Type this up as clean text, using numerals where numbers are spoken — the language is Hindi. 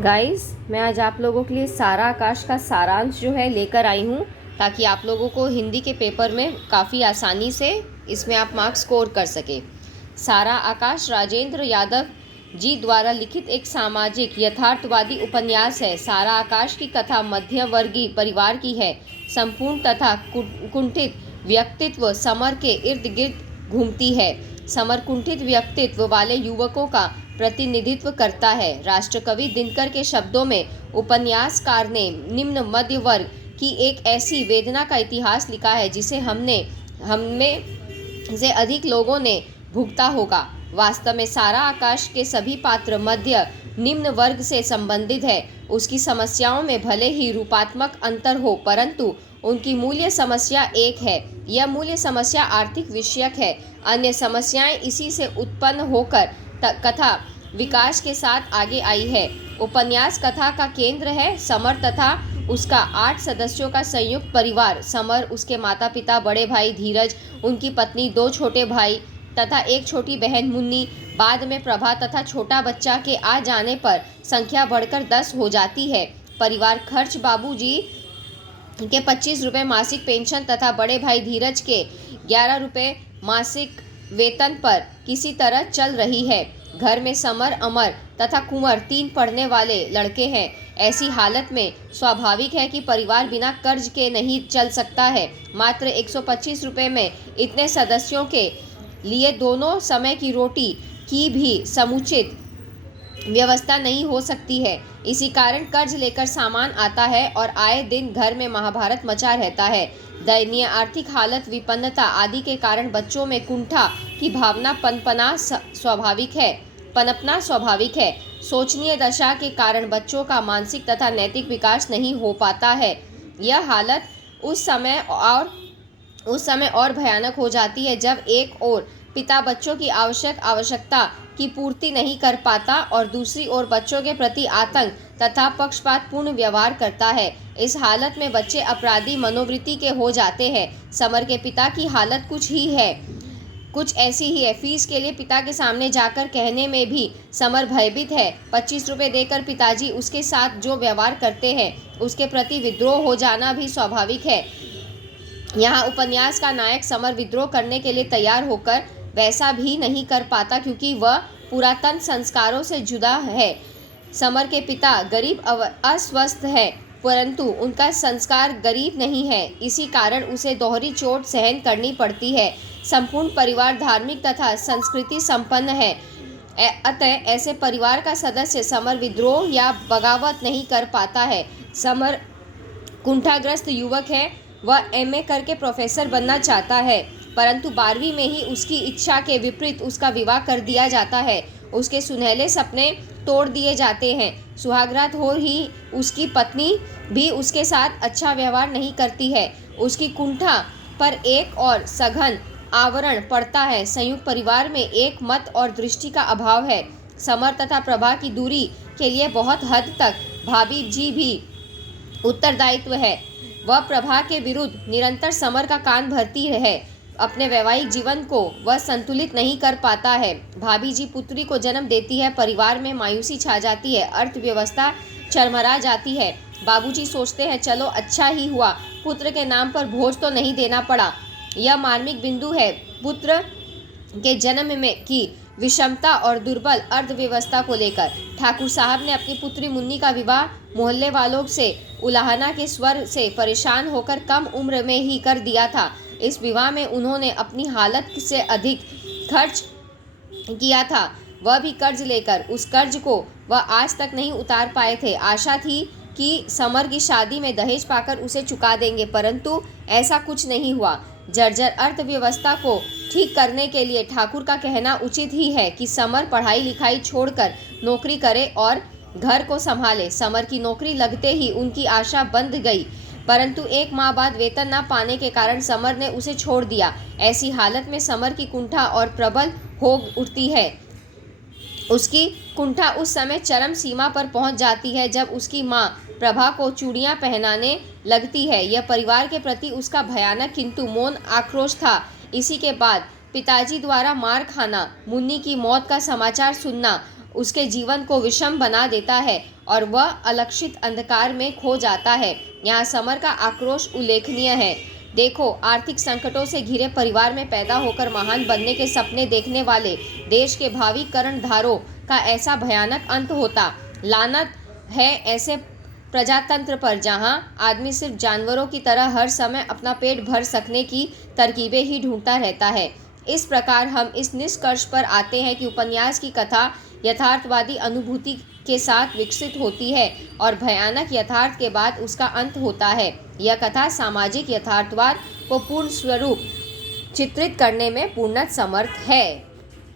गाइस, मैं आज आप लोगों के लिए सारा आकाश का सारांश जो है लेकर आई हूँ, ताकि आप लोगों को हिंदी के पेपर में काफ़ी आसानी से इसमें आप मार्क्स स्कोर कर सके। सारा आकाश राजेंद्र यादव जी द्वारा लिखित एक सामाजिक यथार्थवादी उपन्यास है। सारा आकाश की कथा मध्यम वर्गीय परिवार की है। संपूर्ण तथा कुंठित व्यक्तित्व समर के इर्द गिर्द घूमती है। समर कुंठित व्यक्तित्व वाले युवकों का प्रतिनिधित्व करता है। राष्ट्रकवि दिनकर के शब्दों में उपन्यासकार ने निम्न मध्य वर्ग की एक ऐसी वेदना का इतिहास लिखा है जिसे हमें से अधिक लोगों ने भुगता होगा। वास्तव में सारा आकाश के सभी पात्र मध्य निम्न वर्ग से संबंधित है। उसकी समस्याओं में भले ही रूपात्मक अंतर हो, परंतु उनकी मूल्य समस्या एक है। यह मूल्य समस्या आर्थिक विषयक है। अन्य समस्याएं इसी से उत्पन्न होकर कथा विकास के साथ आगे आई है। उपन्यास कथा का केंद्र है समर तथा उसका 8 सदस्यों का संयुक्त परिवार। समर, उसके माता पिता, बड़े भाई धीरज, उनकी पत्नी, 2 छोटे भाई तथा एक छोटी बहन मुन्नी। बाद में प्रभा तथा छोटा बच्चा के आ जाने पर संख्या बढ़कर 10 हो जाती है। परिवार खर्च बाबूजी के 25 रुपये मासिक पेंशन तथा बड़े भाई धीरज के 11 रुपये मासिक वेतन पर किसी तरह चल रही है। घर में समर, अमर तथा कुंवर 3 पढ़ने वाले लड़के हैं। ऐसी हालत में स्वाभाविक है कि परिवार बिना कर्ज के नहीं चल सकता है। मात्र 125 रुपये में इतने सदस्यों के लिए दोनों समय की रोटी की भी समुचित व्यवस्था नहीं हो सकती है। इसी कारण कर्ज लेकर सामान आता है और आए दिन घर में महाभारत मचा रहता है। दयनीय आर्थिक हालत, विपन्नता आदि के कारण बच्चों में कुंठा की भावना पनपना स्वाभाविक है। शोचनीय दशा के कारण बच्चों का मानसिक तथा नैतिक विकास नहीं हो पाता है। यह हालत उस समय और भयानक हो जाती है जब एक ओर पिता बच्चों की आवश्यकता की पूर्ति नहीं कर पाता और दूसरी ओर बच्चों के प्रति आतंक तथा पक्षपातपूर्ण व्यवहार करता है। इस हालत में बच्चे अपराधी मनोवृत्ति के हो जाते हैं। समर के पिता की हालत कुछ ऐसी ही है। फीस के लिए पिता के सामने जाकर कहने में भी समर भयभीत है। 25 रुपये देकर पिताजी उसके साथ जो व्यवहार करते हैं उसके प्रति विद्रोह हो जाना भी स्वाभाविक है। यहाँ उपन्यास का नायक समर विद्रोह करने के लिए तैयार होकर वैसा भी नहीं कर पाता, क्योंकि वह पुरातन संस्कारों से जुदा है। समर के पिता गरीब अस्वस्थ है, परंतु उनका संस्कार गरीब नहीं है। इसी कारण उसे दोहरी चोट सहन करनी पड़ती है। संपूर्ण परिवार धार्मिक तथा संस्कृति संपन्न है। अतः ऐसे परिवार का सदस्य समर विद्रोह या बगावत नहीं कर पाता है। समर कुंठाग्रस्त युवक है। वह एमए करके प्रोफेसर बनना चाहता है, परंतु 12वीं में ही उसकी इच्छा के विपरीत उसका विवाह कर दिया जाता है। उसके सुनहले सपने तोड़ दिए जाते हैं। सुहागरात हो ही उसकी पत्नी भी उसके साथ अच्छा व्यवहार नहीं करती है। उसकी कुंठा पर एक और सघन आवरण पड़ता है। संयुक्त परिवार में एक मत और दृष्टि का अभाव है। समर तथा प्रभा की दूरी के लिए बहुत हद तक भाभी जी भी उत्तरदायित्व है। वह प्रभा के विरुद्ध निरंतर समर का कान भरती है। अपने वैवाहिक जीवन को वह संतुलित नहीं कर पाता है। भाभी जी पुत्री को जन्म देती है। परिवार में मायूसी छा जाती है। अर्थव्यवस्था चरमरा जाती है। बाबूजी सोचते हैं चलो अच्छा ही हुआ, पुत्र के नाम पर बोझ तो नहीं देना पड़ा। यह मार्मिक बिंदु है पुत्र के जन्म में की विषमता और दुर्बल अर्थव्यवस्था को लेकर। ठाकुर साहब ने अपनी पुत्री मुन्नी का विवाह मोहल्ले वालों से उलाहना के स्वर से परेशान होकर कम उम्र में ही कर दिया था। इस विवाह में उन्होंने अपनी हालत से अधिक खर्च किया था, वह भी कर्ज लेकर। उस कर्ज को वह आज तक नहीं उतार पाए थे। आशा थी कि समर की शादी में दहेज पाकर उसे चुका देंगे, परंतु ऐसा कुछ नहीं हुआ। जर्जर अर्थव्यवस्था को ठीक करने के लिए ठाकुर का कहना उचित ही है कि समर पढ़ाई लिखाई छोड़कर नौकरी करे और घर को संभाले। समर की नौकरी लगते ही उनकी आशा बंध गई, परंतु 1 माह बाद वेतन न पाने के कारण समर ने उसे छोड़ दिया। ऐसी हालत में समर की कुंठा और प्रबल हो उठती है। उसकी कुंठा उस समय चरम सीमा पर पहुंच जाती है जब उसकी मां प्रभा को चूड़ियां पहनाने लगती है। यह परिवार के प्रति उसका भयानक किंतु मौन आक्रोश था। इसी के बाद पिताजी द्वारा मार खाना, मुन्नी की मौत का समाचार सुनना उसके जीवन को विषम बना देता है और वह अलक्षित अंधकार में खो जाता है। यहाँ समर का आक्रोश उल्लेखनीय है। देखो, आर्थिक संकटों से घिरे परिवार में पैदा होकर महान बनने के सपने देखने वाले देश के भावी कर्णधारों का ऐसा भयानक अंत होता। लानत है ऐसे प्रजातंत्र पर जहां आदमी सिर्फ जानवरों की तरह हर समय अपना पेट भर सकने की तरकीबें ही ढूंढता रहता है। इस प्रकार हम इस निष्कर्ष पर आते हैं कि उपन्यास की कथा यथार्थवादी अनुभूति के साथ विकसित होती है और भयानक यथार्थ के बाद उसका अंत होता है। यह कथा सामाजिक यथार्थवाद को पूर्ण स्वरूप चित्रित करने में पूर्णतः समर्थ है।